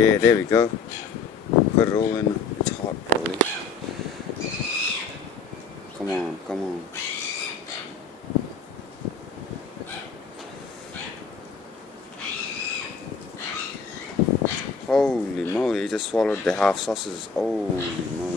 Yeah, there we go. Put it all in. It's hot, probably. Come on, come on. Holy moly, he just swallowed the half sausages. Holy moly.